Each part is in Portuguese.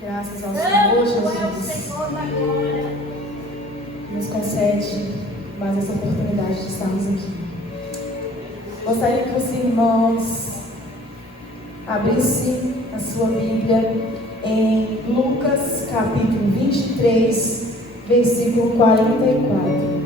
Graças ao Senhor Jesus, nos concede mais essa oportunidade de estarmos aqui. Gostaria que os irmãos abrissem a sua Bíblia em Lucas capítulo 23, versículo 44.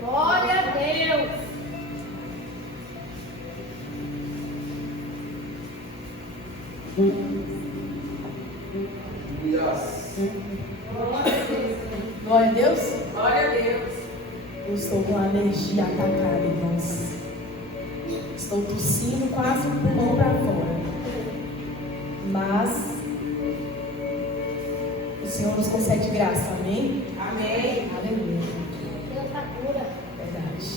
Glória a Deus! Glória a Deus. Glória a Deus! Eu estou com a alergia atacada, irmãos. Estou tossindo quase um pulmão para fora. Mas o Senhor nos concede graça, amém? Amém! Aleluia. Deus da cura. Verdade.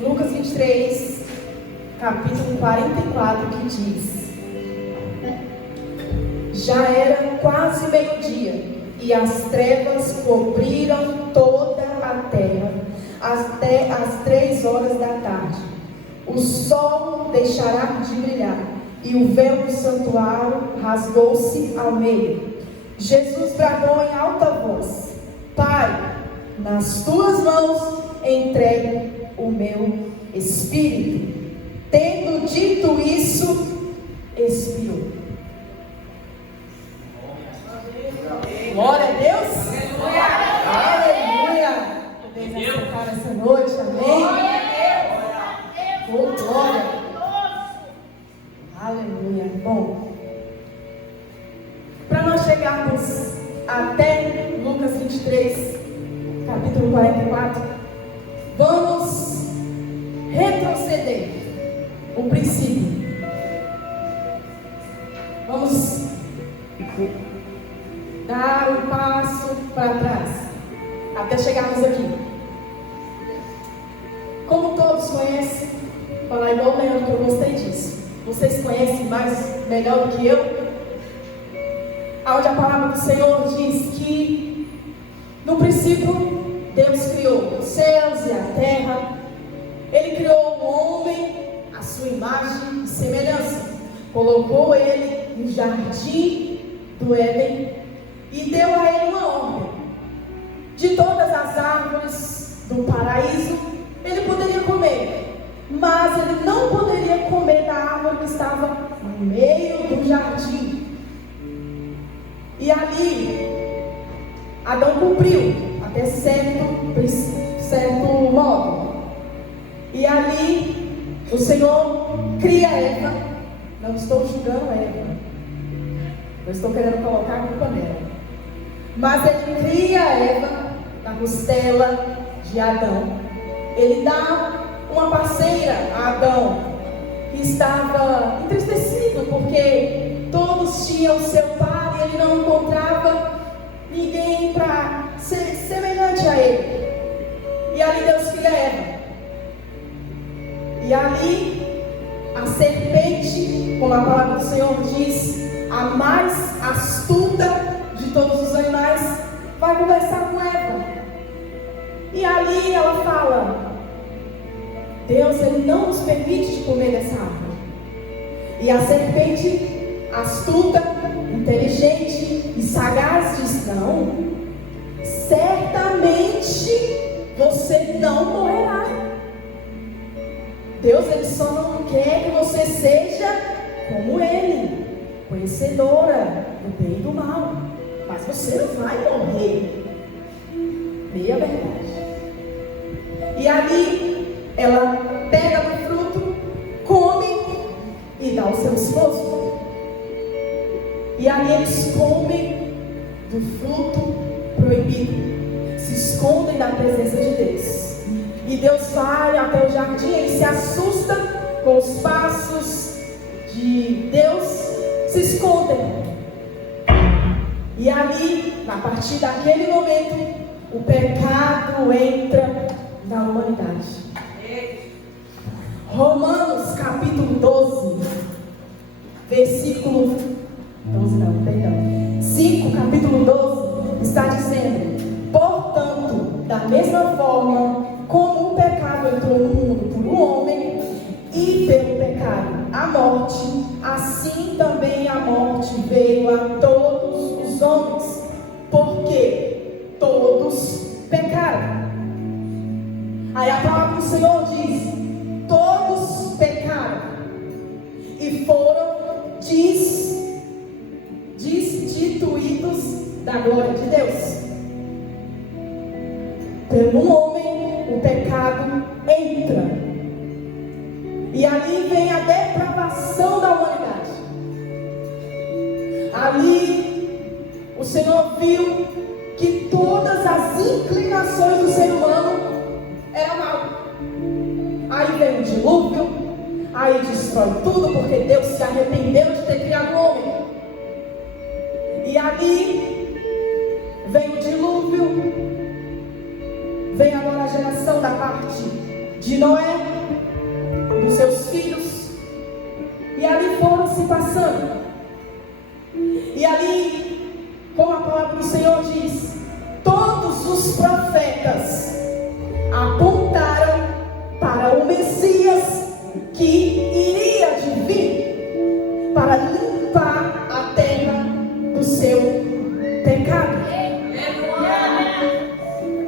Lucas 23, capítulo 44, que diz: já era quase meio-dia, e as trevas cobriram toda a terra, até as 3 horas da tarde. O sol deixará de brilhar, e o véu do santuário rasgou-se ao meio. Jesus bradou em alta voz: Pai, nas tuas mãos entrego o meu espírito. Tendo dito isso, expirou. Glória a Deus. Aleluia. Podemos acertar essa noite, amém? Oh, glória. Aleluia. Bom, para nós chegarmos até Lucas 23, capítulo 44, vamos retroceder o princípio. Vamos dar um passo para trás até chegarmos aqui. Como todos conhecem, falar igual o Leandro, que eu gostei disso. Vocês conhecem mais melhor do que eu, onde a palavra do Senhor diz que no princípio Deus criou os céus e a terra. Ele criou o homem à sua imagem e semelhança, colocou ele no jardim do Éden e deu a ele uma ordem. De todas as árvores do paraíso ele poderia comer, mas ele não poderia comer da árvore que estava no meio do jardim. E ali Adão cumpriu até certo modo. E ali o Senhor cria Eva. Não estou julgando Eva, eu estou querendo colocar a culpa nela. Mas ele cria Eva na costela de Adão. Ele dá uma parceira a Adão, que estava entristecido porque todos tinham seu par e ele não encontrava ninguém para ser semelhante a ele. E ali Deus cria Eva. E ali a serpente, como a palavra do Senhor diz, a mais astuta de todos os animais, vai conversar com Eva. E ali ela fala: Deus, ele não nos permite de comer dessa árvore. E a serpente, astuta, inteligente e sagaz, diz: não, certamente você não morrerá. Deus, ele só não quer que você seja como ele, conhecedora do bem e do mal, mas você não vai morrer. Meia verdade. E ali ela pega do fruto, come e dá ao seu esposo. E ali eles comem do fruto proibido, se escondem da presença de Deus. E Deus vai até o jardim, ele se assusta com os passos de Deus, se escondem. E ali, a partir daquele momento, o pecado entra na humanidade. Romanos capítulo 12, versículo 12 não, perdão. 5, capítulo 12, está dizendo: portanto, da mesma forma como o pecado entrou no mundo por um homem, e pelo pecado a morte, assim também a morte veio a todos os homens, porque todos pecaram. Aí a palavra do Senhor diz: todos pecaram e foram destituídos da glória de Deus. Pelo homem o pecado entra, e ali vem a depravação da humanidade. Ali o Senhor viu que todas as inclinações do ser humano eram mal. Aí vem o dilúvio, aí destrói tudo, porque Deus se arrependeu de ter criado o homem. E ali vem o dilúvio, vem agora a geração da parte de Noé, dos seus filhos, e ali foram se passando. E ali, como a palavra do Senhor diz, todos os profetas apontaram para o Messias que iria de vir para limpar a terra do seu pecado.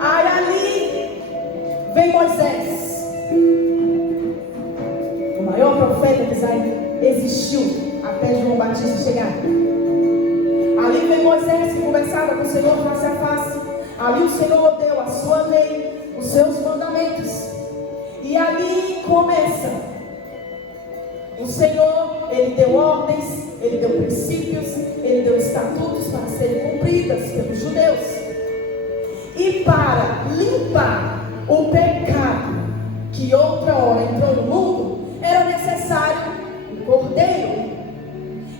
Aí ali vem Moisés, o maior profeta que existiu até João Batista chegar. Ali vem Moisés, que conversava com o Senhor face a face. Ali o Senhor deu a sua lei, os seus mandamentos. E ali começa. O Senhor, Ele deu ordens, Ele deu princípios, Ele deu estatutos para serem cumpridas pelos judeus. E para limpar o pecado que outra hora entrou no mundo, era necessário um cordeiro.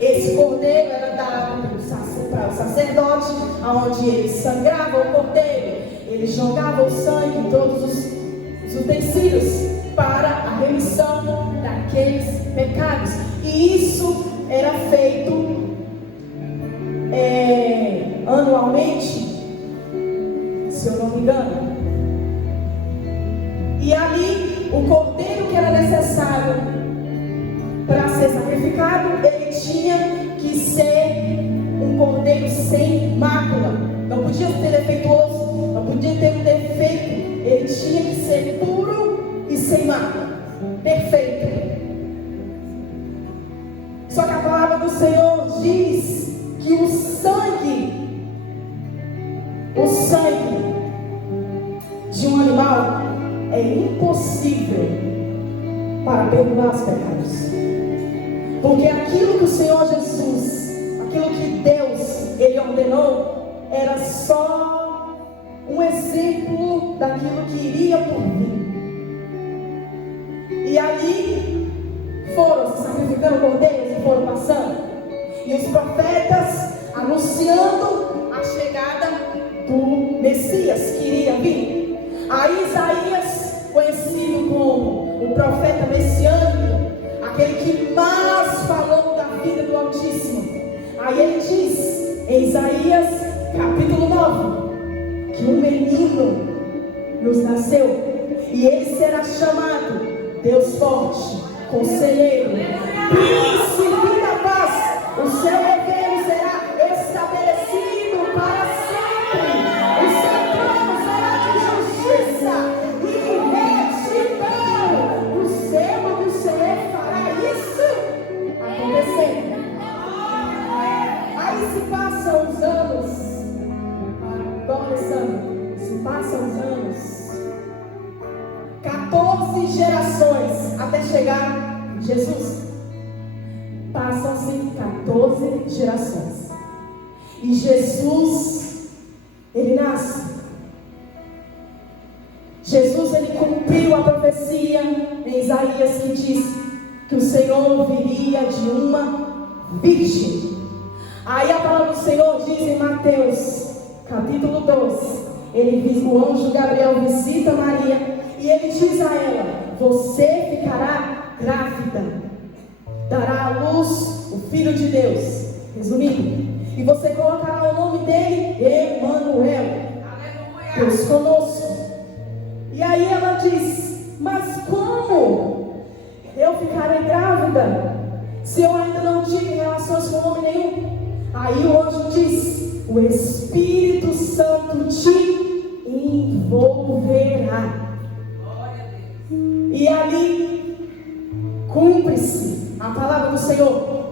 Esse cordeiro era dado para o sacerdote, onde ele sangrava o cordeiro, ele jogava o sangue em todos os utensílios para a remissão daqueles pecados. E isso era feito anualmente, se eu não me engano. E ali o cordeiro que era necessário para ser sacrificado, ele tinha que ser um cordeiro sem mácula. Não podia ser defeituoso, não podia ter um defeito. Ele tinha que ser puro e sem mácula, perfeito. Só que a palavra do Senhor diz que o sangue de um animal é impossível para perdoar os pecados. Porque aquilo que o Senhor Jesus, aquilo que Deus, Ele ordenou, era só um exemplo daquilo que iria por vir. E ali foram se sacrificando cordeiros e foram passando. E os profetas anunciando a chegada do Messias que iria vir. Aí Isaías, conhecido como o profeta messiânico, aquele que mais falou da vida do Altíssimo. Aí ele diz, em Isaías capítulo 9, que um menino nos nasceu, e ele será chamado Deus Forte, Conselheiro, Príncipe da Paz. O seu reino será estabelecido para sempre. O seu trono será de justiça e retidão. O selo do Senhor fará isso acontecer. Aí se passam os anos, se passam os anos, 14 gerações até chegar Jesus. Passam-se 14 gerações. E Jesus, ele nasce. Jesus, ele cumpriu a profecia em Isaías que diz que o Senhor viria de uma virgem. Aí a palavra do Senhor diz em Mateus capítulo 12, o anjo Gabriel visita Maria e ele diz a ela: você ficará grávida, dará à luz o Filho de Deus Resumindo, e você colocará o nome dele, Emanuel, Deus conosco. E aí ela diz: mas como eu ficarei grávida se eu ainda não tive relações com homem nenhum? Aí o anjo diz: o Espírito Santo te envolverá. E ali cumpre-se a palavra do Senhor.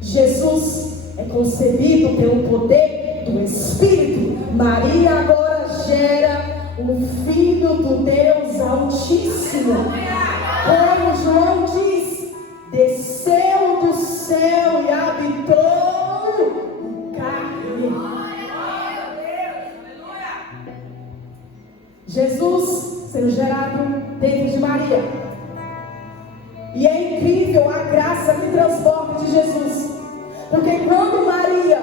Jesus é concebido pelo poder do Espírito. Maria agora gera um filho do Deus Altíssimo. Como João diz, desceu do céu e habitou em carne. Jesus sendo gerado dentro de Maria. E é incrível a graça que transborda de Jesus. Porque quando Maria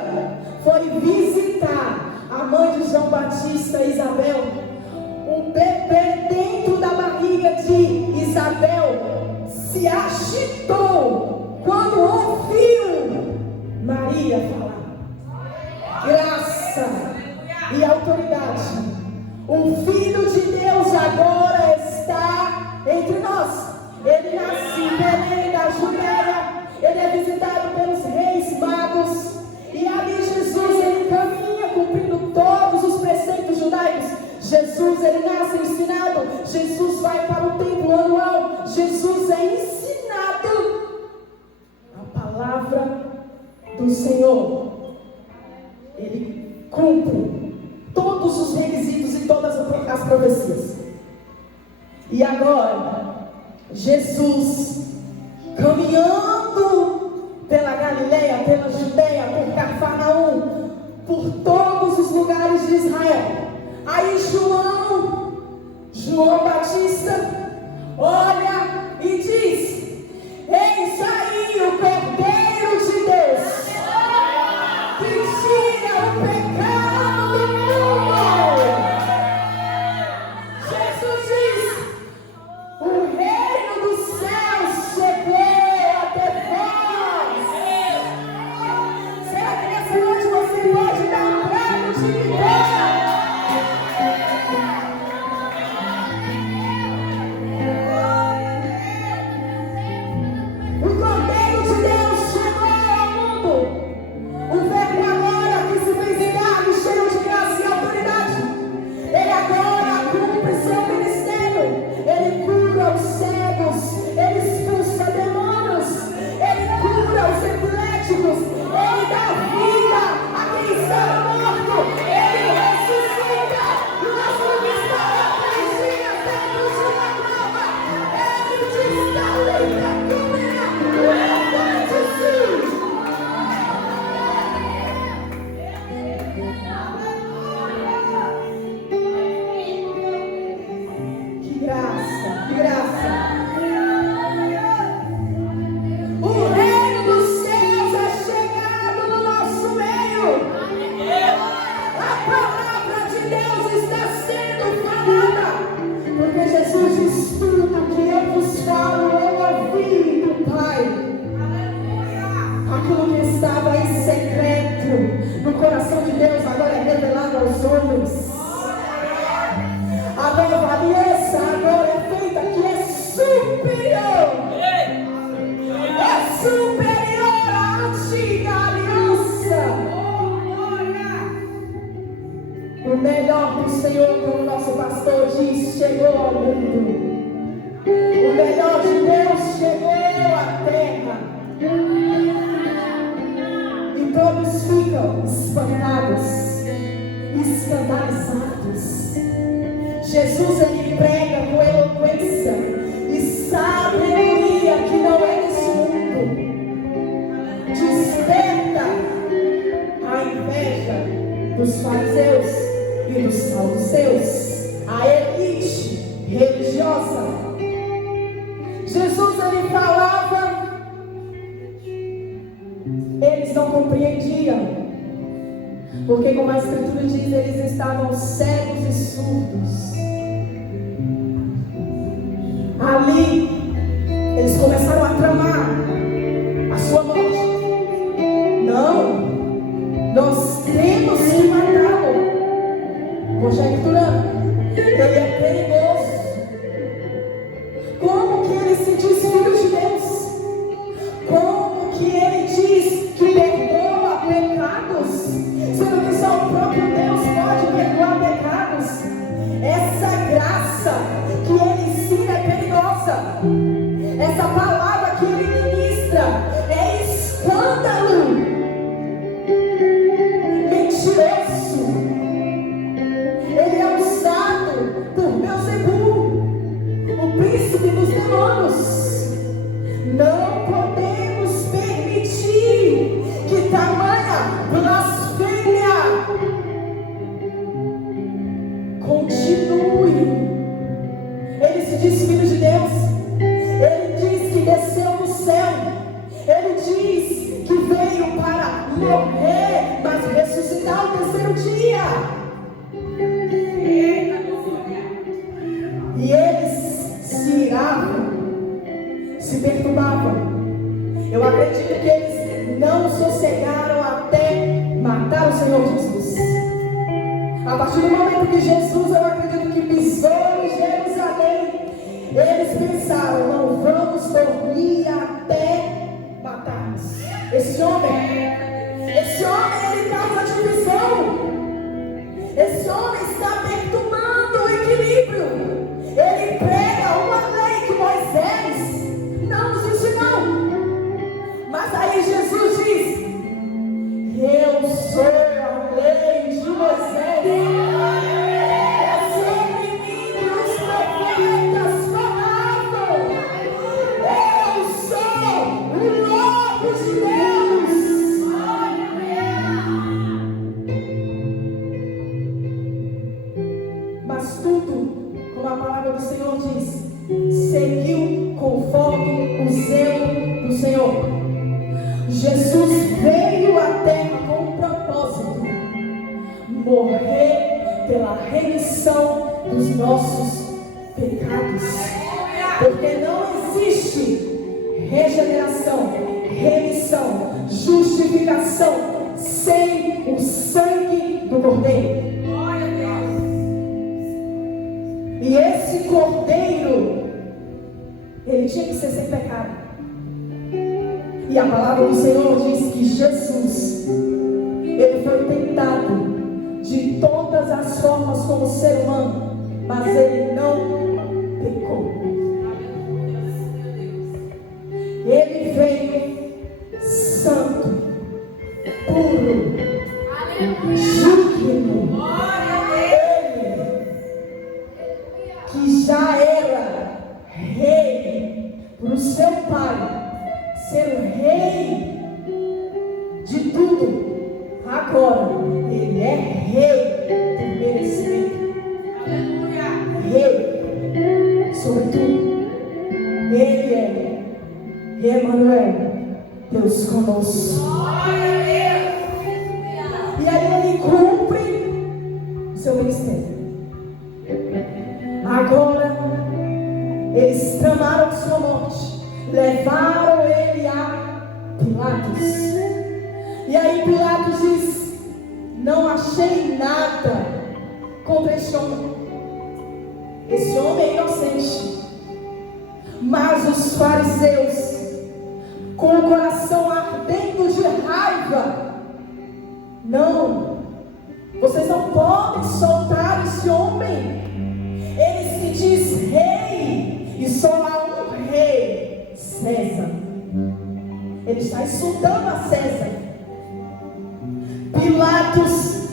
foi visitar a mãe de João Batista, Isabel, um bebê dentro da barriga de Isabel se agitou quando ouviu Maria falar. Graça e autoridade. Um filho de Deus agora está entre nós. Ele nasce em Belém da Judeia. Ele é visitado pelos reis magos. E ali Jesus, ele caminha cumprindo todos os preceitos judaicos. Jesus, ele nasce ensinado. Jesus vai para o templo anual. Jesus é ensinado a palavra do Senhor. Ele cumpre todos os requisitos e todas as profecias. E agora, Jesus, caminhando pela Galileia, pela Judeia, por Cafarnaum, por todos os lugares de Israel. Aí João Batista, olha e diz: eis aí o Cordeiro de Deus, que tira o pecado do mundo. Jesus diz: o reino dos céus chegou até vós. Será que nessa noite você pode dar um brado de vitória? O Cordeiro de Deus chegou ao mundo. O Verbo agora que se fez carne, cheio de graça e autoridade. Ele agora cumpre seu ministério. Ele cura os cegos, ele expulsa demônios, ele cura os epiléticos, ele dá vida a quem está morto, ele ressuscita. Nós conquistamos 3 dias dentro de uma prova. Ele diz: Talita cumi, levante-se. Que graça, que graça. O reino dos céus é chegado no nosso meio. A palavra de Deus está sendo falada. Porque Jesus diz: tudo que eu vos falo, eu ouvi do Pai. Aquilo que estava em secreto no coração de Deus agora é revelado aos homens. A nova aliança agora é feita, que é superior. É superior à antiga aliança. O melhor do Senhor, como o nosso pastor diz, chegou ao mundo. O melhor de Deus chegou à terra. E todos ficam espantados, escandalizados. Jesus, ele prega com eloquência e sabedoria que não é desse mundo. Desperta a inveja dos fariseus e dos saduceus, a elite religiosa. Jesus, ele falava, eles não compreendiam. Porque, como a Escritura diz, eles estavam cegos e surdos. Ali, eles começaram a tramar a sua morte. Não, Nós temos que matá-lo. Conjecturando, ele é perigoso. Como que ele se diz filho de Deus? Como que ele diz que perdoa pecados, sendo que só o próprio Deus pode perdoar pecados? Essa graça que ele ensina é perigosa. Essa palavra que ele ministra é escândalo. Mentiroso. Ele é usado por Beelzebul, o príncipe dos demônios. Não podemos permitir que tamanha blasfêmia continue. Ele se diz filho de Deus. Ele diz que desceu do céu. Ele diz que veio para morrer, mas ressuscitar ao terceiro dia. E eles se iravam, se perturbavam. Eu acredito que eles não sossegaram até matar o Senhor Jesus. A partir do momento que Jesus, eu acredito que pisou em Jerusalém, eles pensaram: não vamos dormir até matarmos esse homem. Esse homem, ele causa divisão. Esse homem está perturbando o equilíbrio. Ele prega uma lei que Moisés não nos ensinou. Mas aí Jesus diz: eu sou a lei de Moisés. É sobre mim que os profetas falavam. Eu sou o Lobo de Deus. Mas tudo, como a palavra do Senhor diz, seguiu conforme o zelo do Senhor. Jesus veio à terra com um propósito: morrer pela remissão dos nossos pecados. Porque não existe regeneração, remissão, justificação sem o sangue do Cordeiro. E esse Cordeiro, ele tinha que ser sem pecado. E a palavra do Senhor diz que Jesus, ele foi tentado de todas as formas como ser humano, mas ele não pecou. Ele veio santo, puro, digno. Que já era rei para o seu pai, ser o rei de tudo. Agora ele é rei por merecimento. Rei sobre tudo. Ele é Emmanuel, Deus conosco. E aí ele cumpre o seu ministério. Agora, eles tramaram sua morte, levaram ele a Pilatos. E aí Pilatos diz: não achei nada contra esse homem. Esse homem é inocente. Mas os fariseus, com o coração ardendo de raiva: não, vocês não podem soltar esse homem. Ele se diz rei, e só há um rei, César. Ele está insultando a César. Pilatos,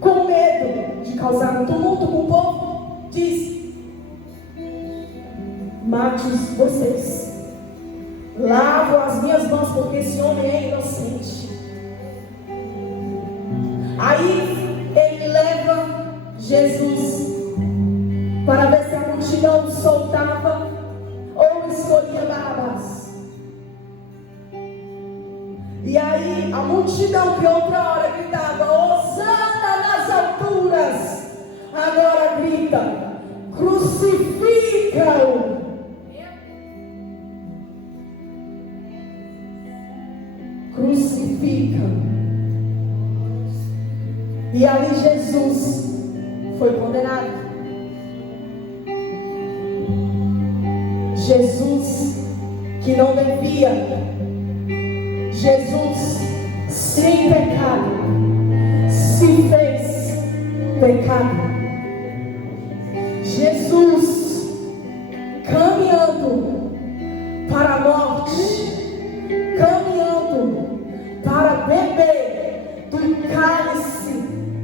com medo de causar um tumulto com o povo, diz: mate vocês, lavo as minhas mãos, porque esse homem é inocente. Aí ele leva Jesus para ver se a multidão soltava ou escolhia Barrabás. E aí a multidão que outra hora gritava: Hosana nas alturas, agora grita: crucifica-o. Crucifica. E ali Jesus foi condenado. Jesus que não devia, Jesus sem pecado, se fez pecado. Jesus caminhando para a morte, caminhando para beber do cálice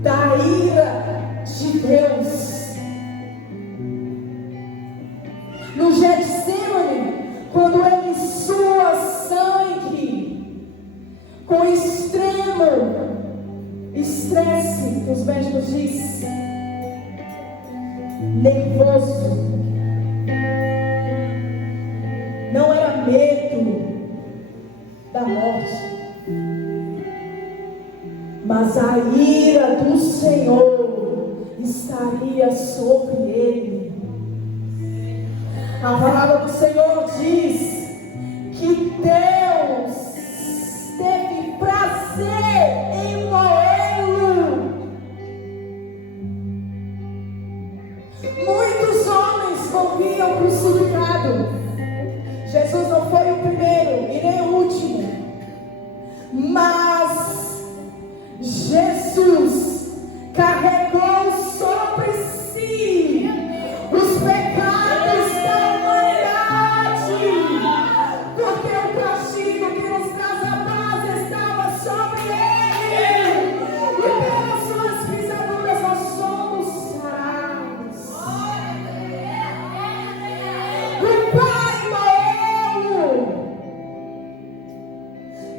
da ira de Deus. No Getsemane, quando ele sua sangue com extremo estresse, os médicos dizem, nervoso, não era medo da morte, mas a ira do Senhor estaria sobre ele. A palavra do Senhor diz que Deus teve prazer em moê-lo. Muitos homens morriam crucificados. Jesus não foi o primeiro e nem o último, mas Jesus carregou sobre si os pecados da humanidade, porque o castigo que nos traz a paz estava sobre ele, e pelas suas pisaduras nós somos sarados. O Pai morreu.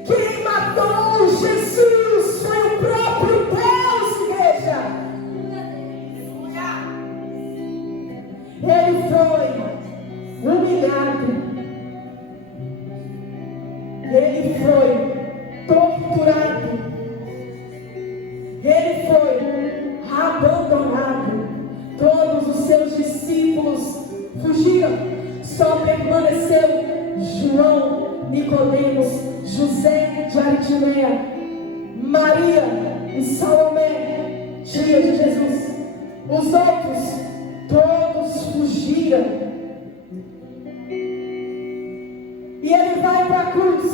Quem matou Jesus foi o próprio Deus, igreja. Ele foi humilhado, ele foi torturado, ele foi abandonado. Todos os seus discípulos fugiram, só permaneceu João, Nicodemos, José de Arimateia, Maria e Salomé, tia de Jesus. Os outros todos fugiram. E ele vai para a cruz.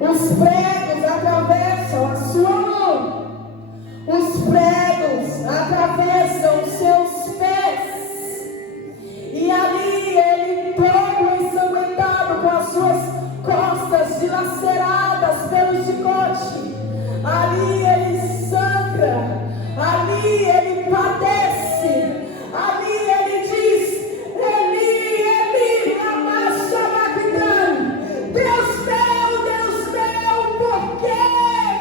Os pregos atravessam a sua mão. Os pregos atravessam os seus pés. E ali ele todo ensanguentado, com as suas costas dilaceradas pelo chicote. Ali ele sangra. Ali ele padece. Ali ele diz: Eli, Eli, lama sabachthani. Deus meu, por que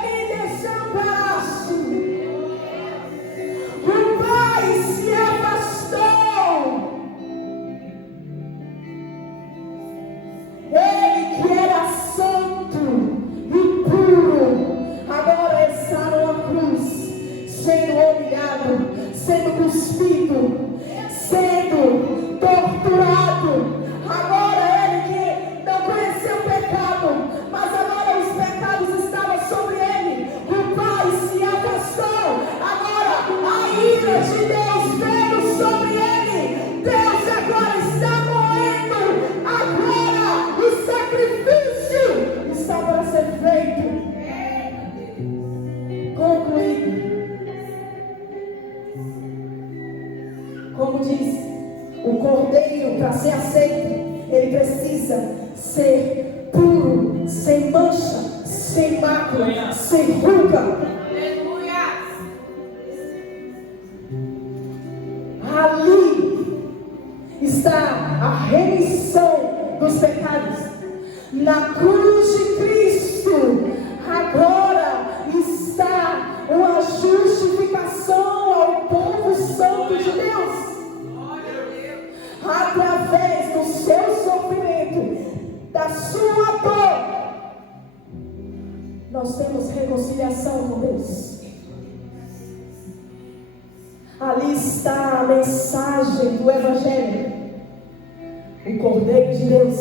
me desamparaste? O Pai se afastou. Ele que era santo e puro, agora está numa cruz, sendo humilhado, sendo cuspido, sendo torturado. Agora ele que não conheceu o pecado, mas agora os pecados estavam sobre ele. O Pai se afastou. Agora a ira de Deus veio sobre ele. Deus agora está moendo. Agora o sacrifício está para ser feito. Concluído. Como diz, o cordeiro, para ser aceito, ele precisa ser puro, sem mancha, sem mácula, sem ruga. Ali está a remissão dos pecados. Na cruz de Cristo, agora está uma justificação ao povo santo de Deus. Através do seu sofrimento, da sua dor, nós temos reconciliação com Deus. Ali está a mensagem do Evangelho. O Cordeiro de Deus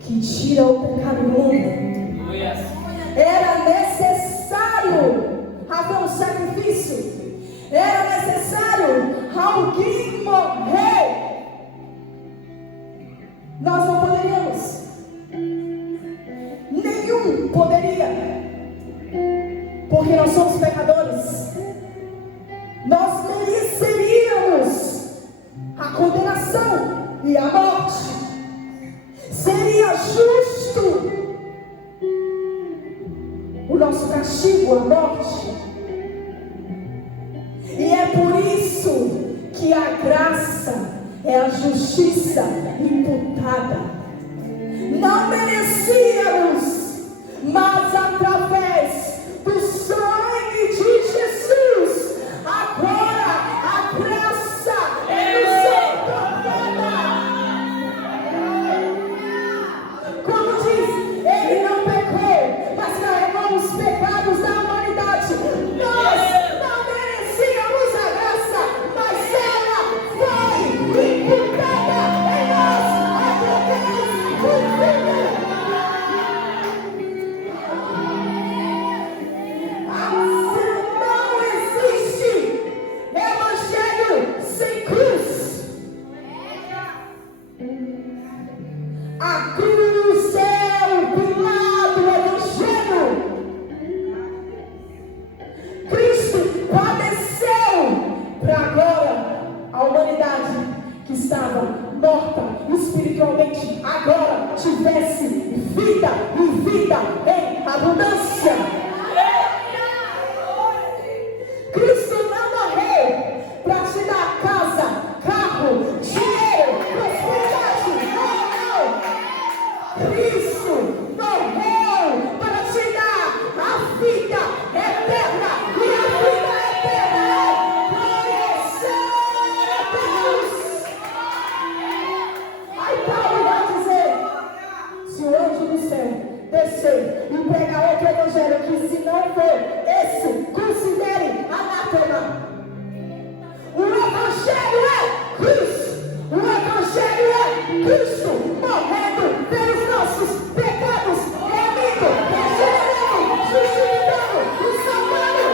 que tira o pecado do mundo. Era necessário Era necessário alguém morrer. Nós não poderíamos. Nenhum poderia. Porque nós somos pecadores. Nós mereceríamos a condenação e a morte. Seria justo o nosso castigo, a morte. E é por isso que a graça é a justiça imputada. Não merecíamos, mas através do sangue de Jesus, agora a graça nos otorgada. Como diz, ele não pecou, mas carregou os pecados da humanidade. Nós não merecíamos a graça, mas ela foi imputada em nós através do Filho. Não existe evangelho sem cruz. A cruz é o pilar do evangelho. Cristo padeceu para agora a humanidade que estava morta espiritualmente agora tivesse vida e vida em abundância. Cristo não morreu para te dar casa, carro, dinheiro, prosperidade. Não. Cristo morreu para te dar a vida eterna. E a vida eterna é conhecer Deus. Aí Paulo vai dizer: se o anjo do céu descer e pregar outro evangelho que se não for esse, considere anátema. O evangelho é cruz. O evangelho é Cristo morrendo pelos nossos pecados, remindo, regenerando, justificando e salvando.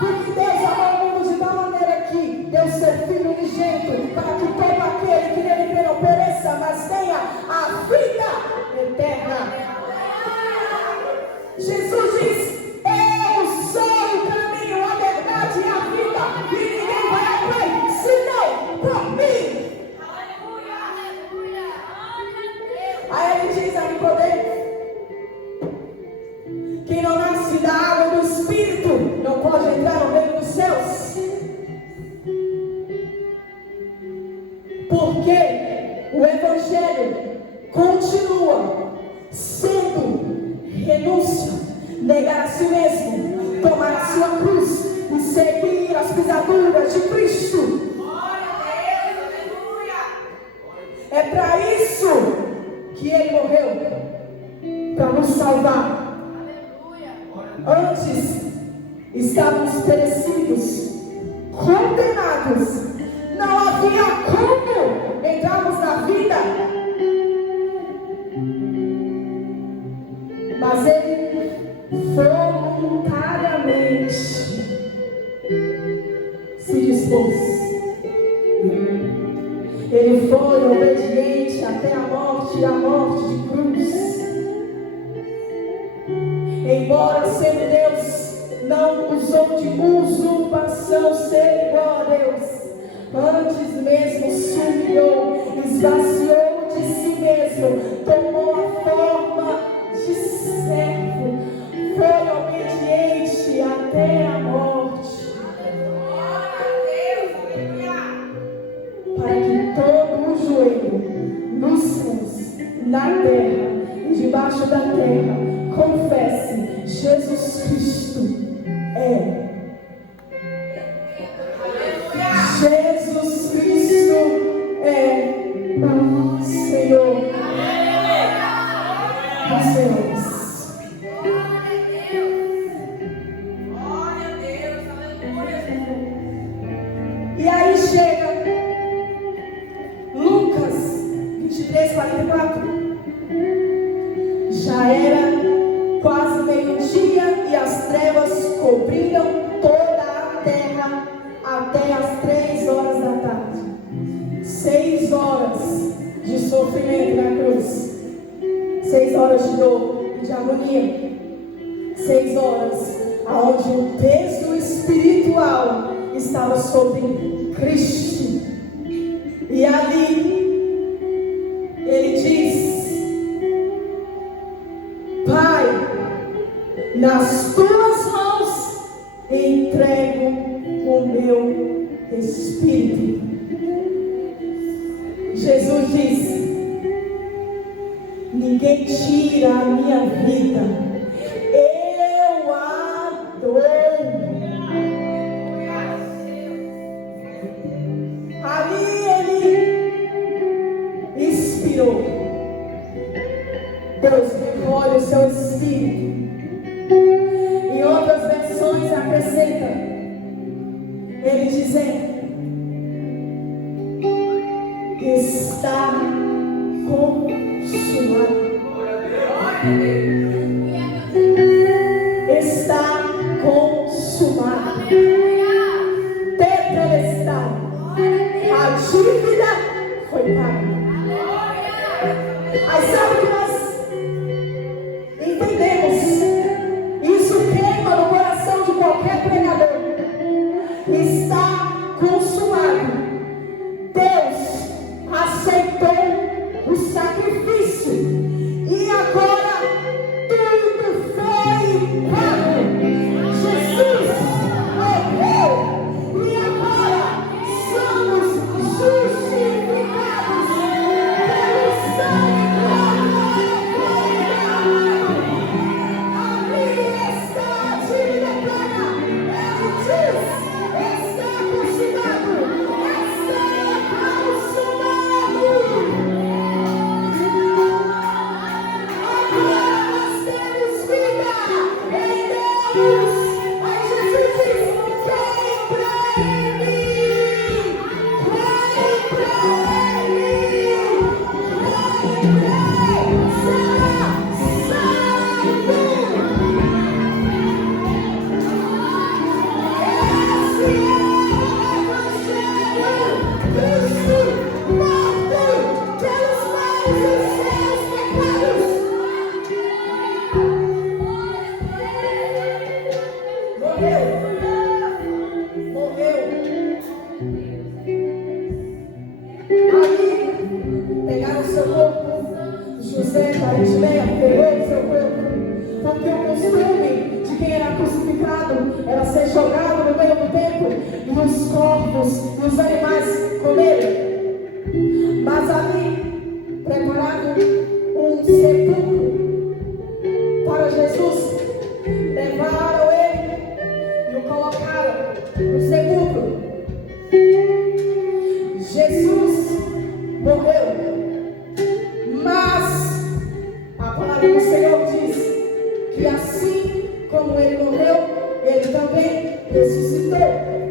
Porque Deus amou o mundo de tal maneira que deu seu Filho unigênito, para que todo aquele que nele crê não pereça, mas tenha a vida eterna. Jesus diz: eu sou o caminho, a verdade e a vida, e ninguém vai ao Pai senão por mim. Aí ele diz a Nicodemo: quem não nasce da água do Espírito não pode entrar no reino dos céus. Porque o Evangelho continua sendo renúncia, negar a si mesmo, tomar a sua cruz e seguir as pisaduras de Cristo. É para isso que Ele morreu, para nos salvar. Antes estávamos perecidos, condenados. Não havia como entrarmos na vida. Mas Ele voluntariamente se dispôs. Ele foi obediente até a morte e a morte de cruz. Embora sendo Deus, não usou de usurpação ser igual a Deus. Antes mesmo se humilhou, esvaziou de si mesmo, tomou a forma de servo, foi obediente até a morte. Para que todo o joelho nos céus, na terra e debaixo da terra confesse: Jesus Cristo é. Jesus Cristo é o Senhor dos senhores. E aí chega Lucas 23, 44. Já era quase meio-dia. dia e as trevas cobriram toda a terra até as 3 horas da tarde. 6 horas de sofrimento na cruz. 6 horas de dor e de agonia. 6 horas onde o peso espiritual estava sobre Cristo. E ali ele diz: Pai, nas tuas mãos entrego o meu espírito. Jesus diz: ninguém tira a minha vida, eu a dou. Ali ele expirou. Deus recolhe o seu espírito. Em outras versões acrescenta, ele dizendo: está consumado. Está consumado. Tetelestai. A dívida foi paga. Aí sabe o que nós entendemos? Isso queima no coração de qualquer pregador. Está consumado. Deus aceitou o sacrifício e agora tudo foi pago. Jesus morreu e agora somos justificados pelo sangue do ali está a dívida paga. Ele diz: está consumado, está consumado. Agora nós temos vida em Deus. Aí Jesus diz: vem pra Ele, vem pra Ele, será salvo. Pegaram o seu corpo, José da Arimateia pegou o seu corpo, porque o costume de quem era crucificado era ser jogado no meio do templo e os corpos e os animais comerem. Mas ali, preparado um sepulcro para Jesus, levaram ele e o colocaram no sepulcro. Jesus morreu, mas a palavra do Senhor diz que assim como ele morreu, ele também ressuscitou,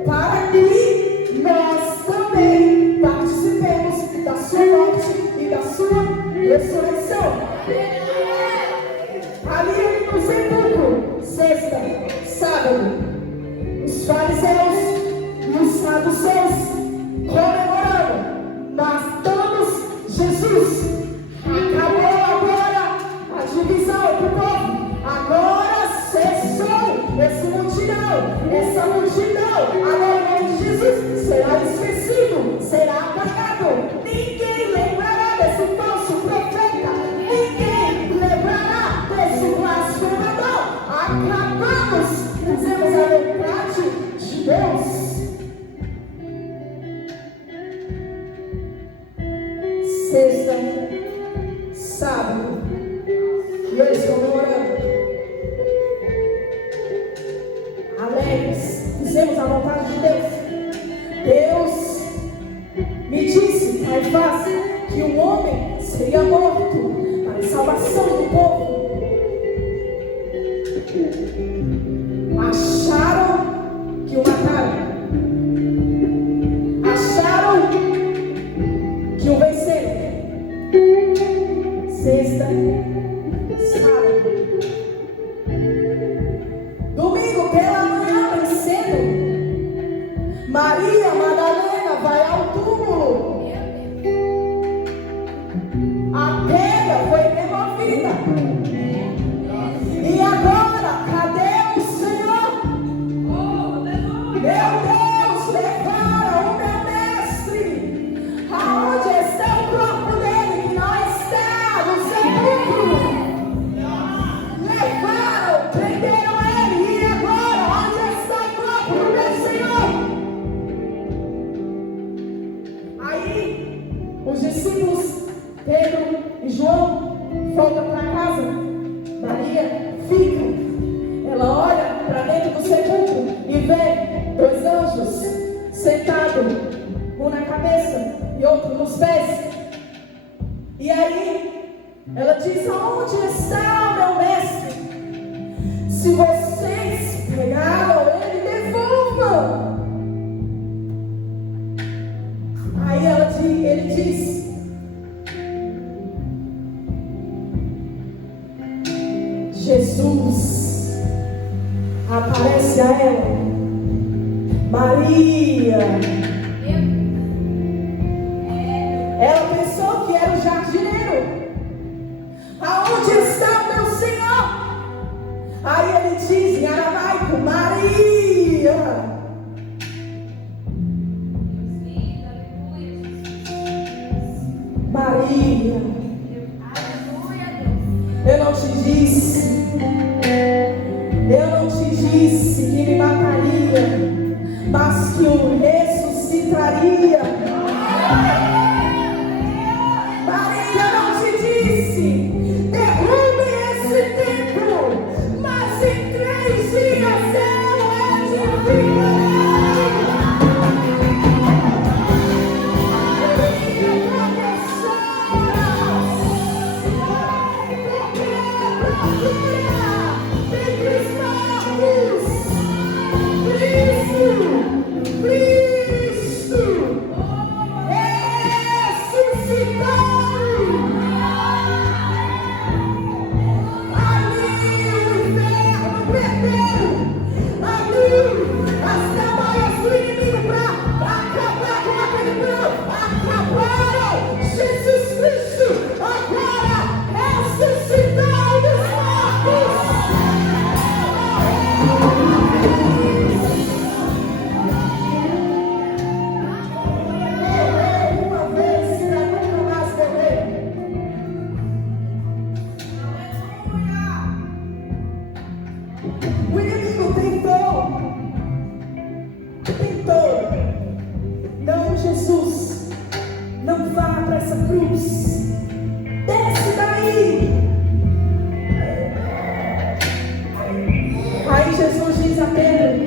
para que nós também participemos da sua morte e da sua ressurreição. Ali no sepulcro, sexta, sábado, os fariseus e os saduceus comemorando, mas todos, Jesus acabou agora a divisão do povo, agora cessou essa multidão, agora o nome de Jesus será esquecido, será apagado, ninguém lembrará desse falso profeta, ninguém lembrará desse blasfemador. Acabamos, fizemos a vontade de Deus. Sexta, sábado, e eles estão orando. Alegres, fizemos a vontade de Deus. Deus me disse, Caifás, que um homem seria morto para a salvação do povo. Acharam que o mataram. Acharam que o venceram. Sexta, sábado, lado, um na cabeça e outro nos pés. E aí, ela diz: aonde está o meu mestre? Se vocês pegaram ele, devolvam. Aí ele diz: Jesus aparece a ela: Maria. Ela pensou que era o jardineiro. Aonde está o meu Senhor? Aí ele diz em aramaico: Maria. Maria. Eu não te disse que me mataria, mas que o ressuscitaria. Maria, não te disse: derrube esse templo, mas em 3 dias eu edificarei. O inimigo tentou. Não, Jesus, não vá para essa cruz. Desce daí. Aí Jesus diz a Pedro: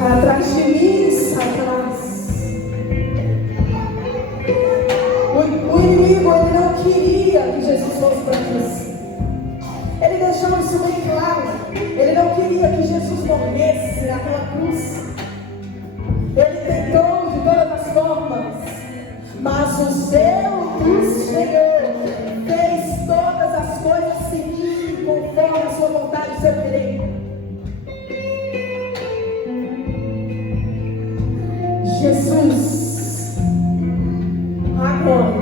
para trás de mim, Satanás. O inimigo, ele não queria que Jesus fosse para a cruz. Ele deixou isso bem claro. Ele não queria que Jesus morresse naquela cruz. Ele tentou de todas as formas, mas o seu Senhor fez todas as coisas seguir conforme a sua vontade e o seu querer. Jesus, agora,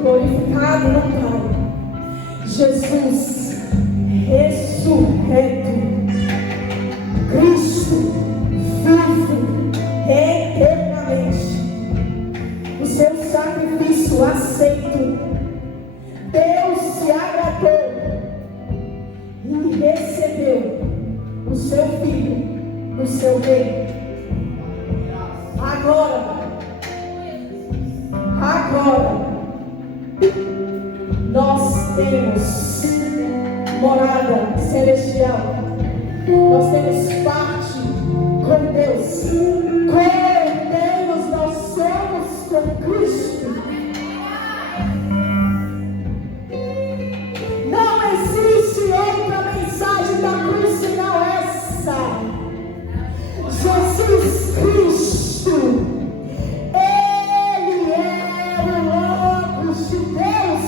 glorificado no Pai, Jesus ressurreto, Cristo vivo eternamente, o seu sacrifício aceito, Deus se agradou e recebeu o seu Filho no seu reino. Agora, nós temos morada celestial. Nós temos parte com Deus. Com Deus nós somos com Cristo. Não existe outra mensagem da cruz senão essa. Jesus Cristo, Ele é o Logos de Deus.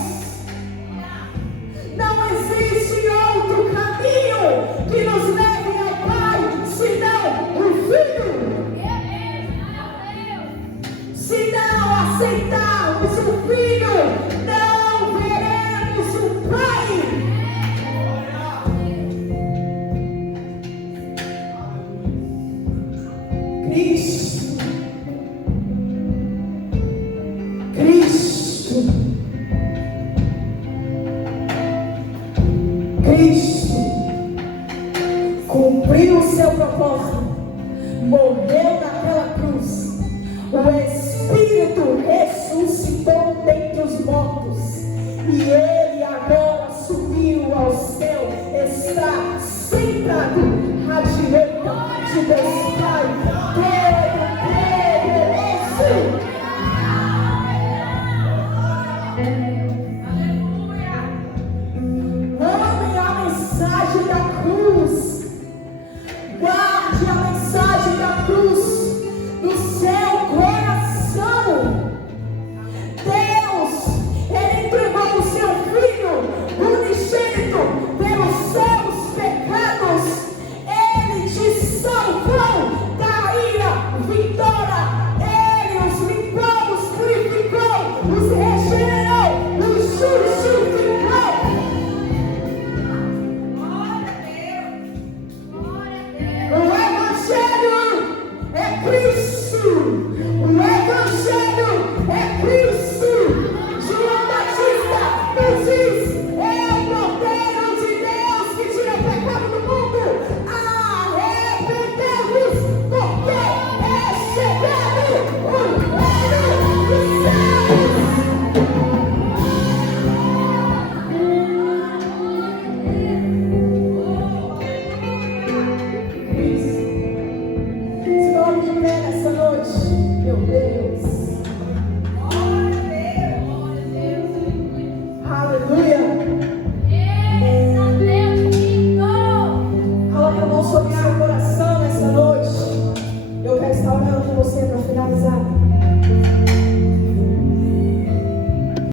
Não existe outro caminho que nos leve ao Pai senão o Filho. Se não aceitarmos o Filho, não veremos o Pai. Cristo cumpriu o seu propósito, morreu naquela cruz, o Espírito ressuscitou dentre os mortos, e Ele agora subiu ao céu, está sentado à direita de Deus.